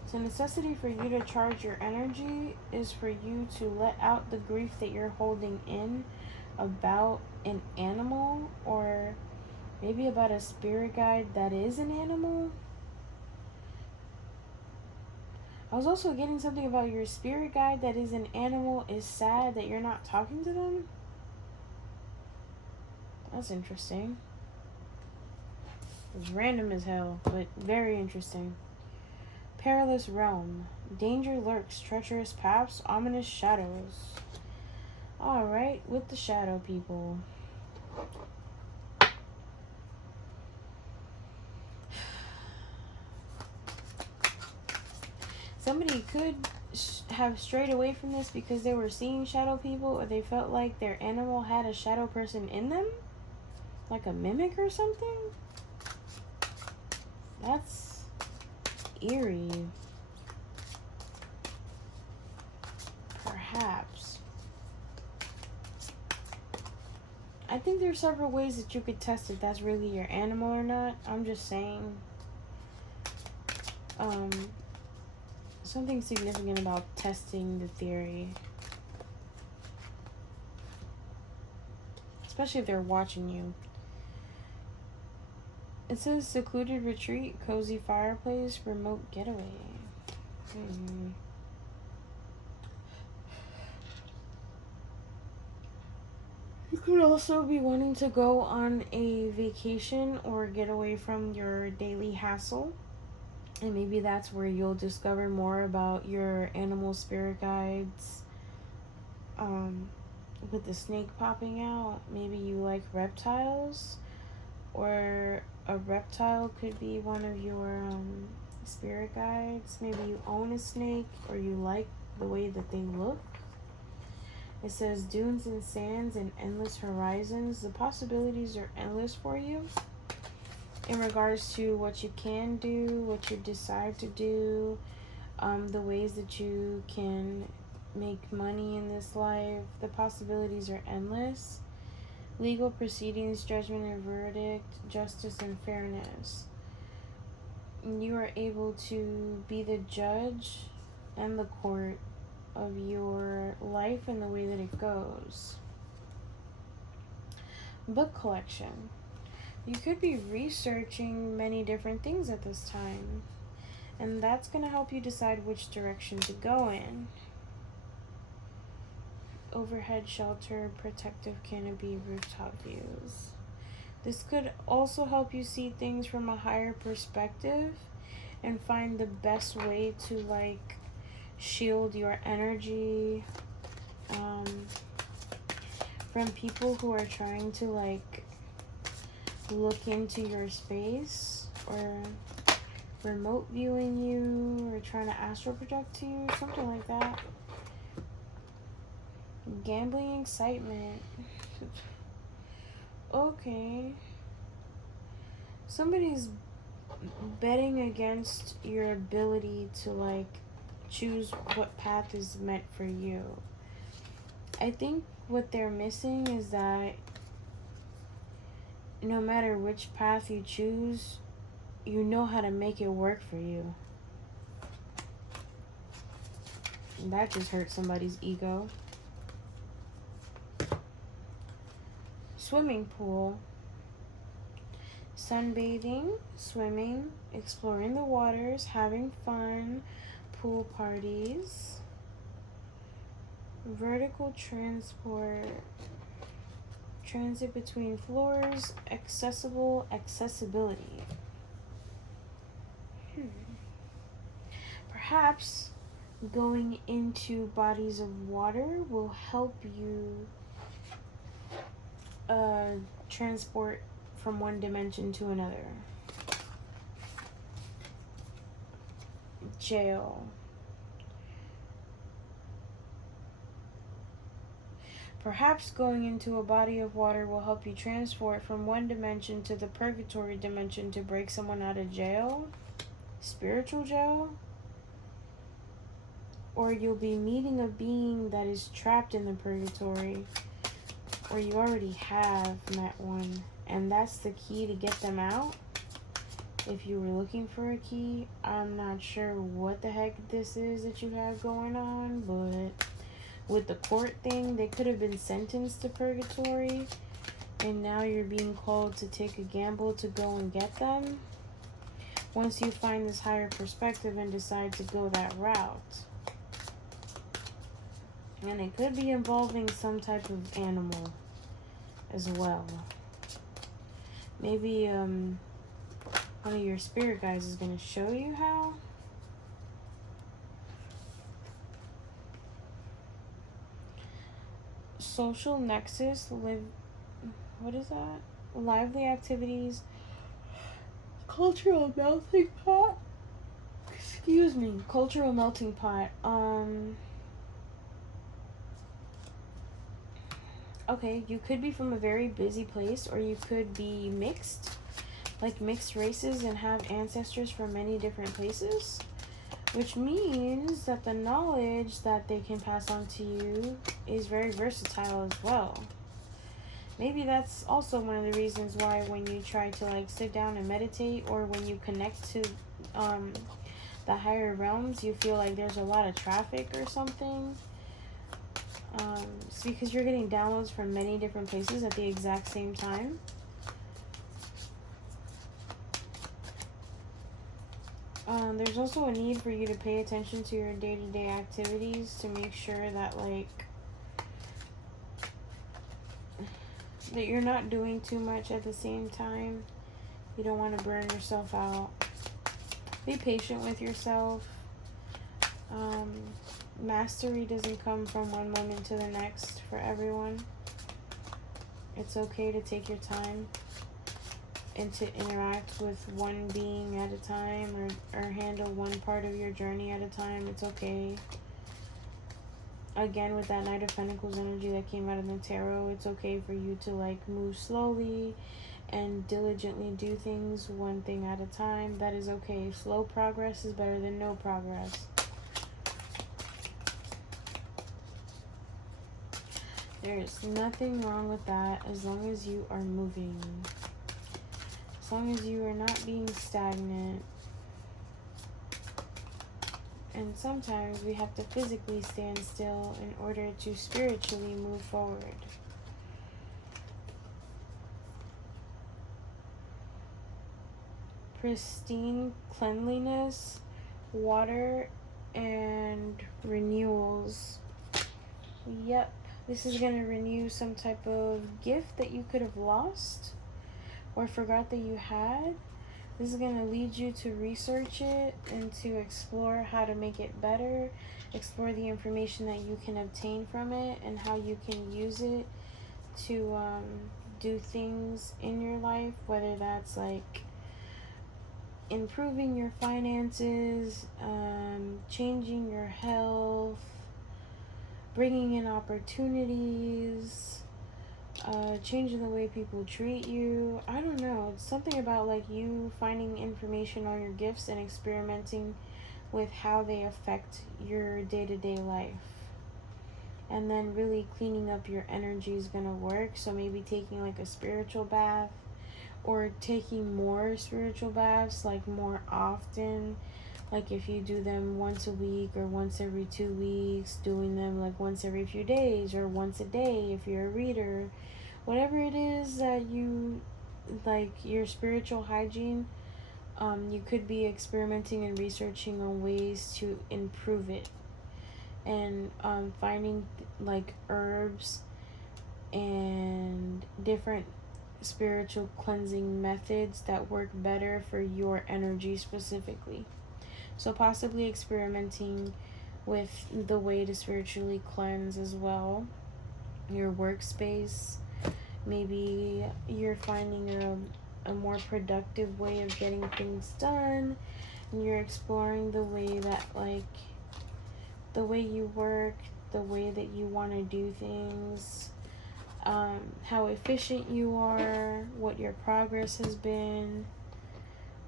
So necessity for you to charge your energy is for you to let out the grief that you're holding in about an animal, or maybe about a spirit guide that is an animal. I was also getting something about your spirit guide that is an animal is sad that you're not talking to them. That's interesting. It's random as hell, but very interesting. Perilous realm. Danger lurks, treacherous paths, ominous shadows. Alright, with the shadow people. Somebody could have strayed away from this because they were seeing shadow people, or they felt like their animal had a shadow person in them, like a mimic or something. That's eerie. Perhaps. I think there's several ways that you could test if that's really your animal or not. I'm just saying. Something significant about testing the theory. Especially if they're watching you. It says secluded retreat, cozy fireplace, remote getaway. You could also be wanting to go on a vacation or get away from your daily hassle. And maybe that's where you'll discover more about your animal spirit guides. With the snake popping out, maybe you like reptiles, or a reptile could be one of your spirit guides. Maybe you own a snake, or you like the way that they look. It says dunes and sands and endless horizons. The possibilities are endless for you in regards to what you can do, what you decide to do, the ways that you can make money in this life. The possibilities are endless. Legal proceedings, judgment and verdict, justice and fairness. You are able to be the judge and the court of your life and the way that it goes. Book collection. You could be researching many different things at this time, and that's going to help you decide which direction to go in. overhead shelter, protective canopy, rooftop views. This could also help you see things from a higher perspective and find the best way to like shield your energy from people who are trying to like look into your space or remote viewing you or trying to astral project to you, something like that. Gambling excitement. Okay. Somebody's betting against your ability to like choose what path is meant for you. I think what they're missing is that no matter which path you choose, you know how to make it work for you. That just hurt somebody's ego. Swimming pool. Sunbathing, swimming, exploring the waters, having fun, pool parties. Vertical transport. Transit between floors, accessibility. Perhaps going into bodies of water will help you transport from one dimension to another. Jail. Perhaps going into a body of water will help you transport from one dimension to the purgatory dimension to break someone out of jail, spiritual jail. Or you'll be meeting a being that is trapped in the purgatory, or you already have met one, and that's the key to get them out. If you were looking for a key, I'm not sure what the heck this is that you have going on, but with the court thing, they could have been sentenced to purgatory, and now you're being called to take a gamble to go and get them. Once you find this higher perspective and decide to go that route. And it could be involving some type of animal as well. Maybe one of your spirit guides is going to show you how. Social nexus, what is that? Lively activities, cultural melting pot. Excuse me, cultural melting pot. Okay, you could be from a very busy place, or you could be mixed, like mixed races and have ancestors from many different places, which means that the knowledge that they can pass on to you is very versatile as well. Maybe that's also one of the reasons why when you try to like sit down and meditate, or when you connect to the higher realms, you feel like there's a lot of traffic or something. It's because you're getting downloads from many different places at the exact same time. There's also a need for you to pay attention to your day-to-day activities to make sure that that you're not doing too much at the same time. You don't want to burn yourself out. Be patient with yourself. Mastery doesn't come from one moment to the next for everyone. It's okay to take your time and to interact with one being at a time, or handle one part of your journey at a time. It's okay. Again, with that Knight of Pentacles energy that came out of the tarot, it's okay for you to like move slowly and diligently do things one thing at a time. That is okay. Slow progress is better than no progress. There is nothing wrong with that as long as you are moving. As long as you are not being stagnant. And sometimes we have to physically stand still in order to spiritually move forward. Pristine cleanliness, water, and renewals. Yep. This is going to renew some type of gift that you could have lost or forgot that you had. This is going to lead you to research it and to explore how to make it better, explore the information that you can obtain from it and how you can use it to do things in your life, whether that's like improving your finances, changing your health, bringing in opportunities, changing the way people treat you. I don't know. It's something about like you finding information on your gifts and experimenting with how they affect your day-to-day life. And then really cleaning up your energy is going to work. So maybe taking like a spiritual bath or taking more spiritual baths like more often. Like if you do them once a week or once every 2 weeks, doing them like once every few days or once a day if you're a reader. Whatever it is that you like, your spiritual hygiene, you could be experimenting and researching on ways to improve it. And finding like herbs and different spiritual cleansing methods that work better for your energy specifically. So possibly experimenting with the way to spiritually cleanse as well. Your workspace. Maybe you're finding a more productive way of getting things done. And you're exploring the way that like the way you work, the way that you want to do things, how efficient you are, what your progress has been.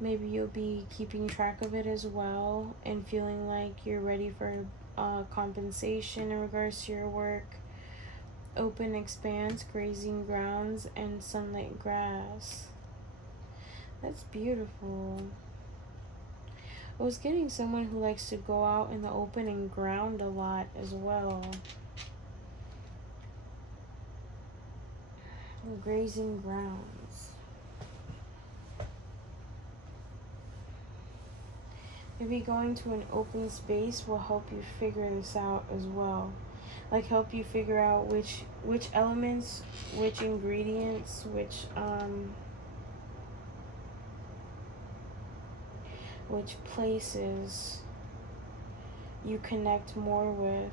Maybe you'll be keeping track of it as well and feeling like you're ready for compensation in regards to your work. Open expanse, grazing grounds, and sunlit grass. That's beautiful. I was getting someone who likes to go out in the open and ground a lot as well. Grazing grounds. Maybe going to an open space will help you figure this out as well. Like help you figure out which elements, which ingredients, which places you connect more with,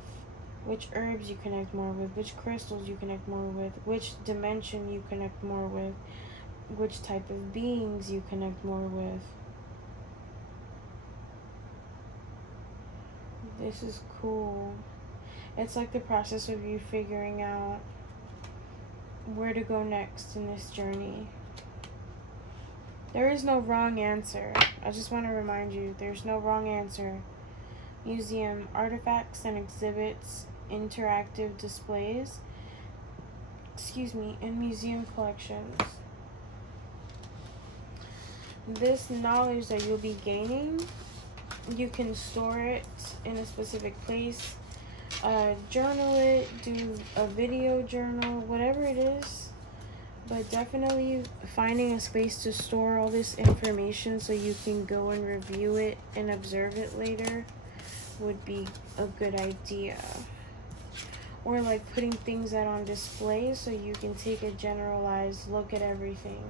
which herbs you connect more with, which crystals you connect more with, which dimension you connect more with, which type of beings you connect more with. This is cool. It's like the process of you figuring out where to go next in this journey. There is no wrong answer. I just want to remind you, there's no wrong answer. Museum artifacts and exhibits, interactive displays, and museum collections. This knowledge that you'll be gaining, you can store it in a specific place, journal it, do a video journal, whatever it is. But definitely finding a space to store all this information so you can go and review it and observe it later would be a good idea. Or like putting things out on display so you can take a generalized look at everything.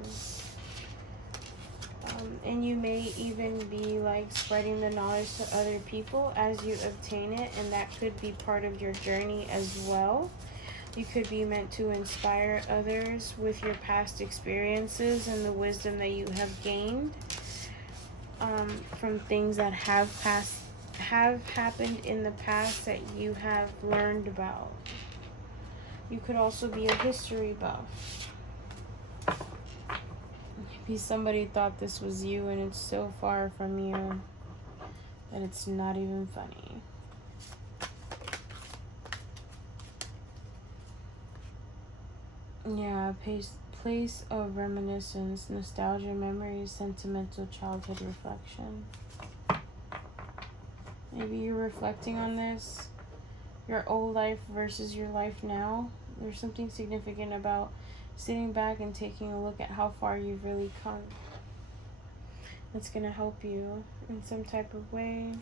And you may even be like spreading the knowledge to other people as you obtain it, and that could be part of your journey as well. You could be meant to inspire others with your past experiences and the wisdom that you have gained from things that have happened in the past that you have learned about. You could also be a history buff. Maybe somebody thought this was you and it's so far from you that it's not even funny. Yeah, place of reminiscence, nostalgia, memories, sentimental childhood reflection. Maybe you're reflecting on this, your old life versus your life now. There's something significant about sitting back and taking a look at how far you've really come. It's going to help you in some type of way.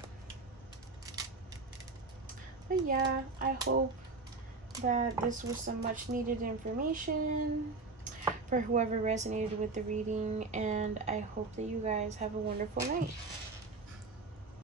But yeah, I hope that this was some much needed information for whoever resonated with the reading, and I hope that you guys have a wonderful night.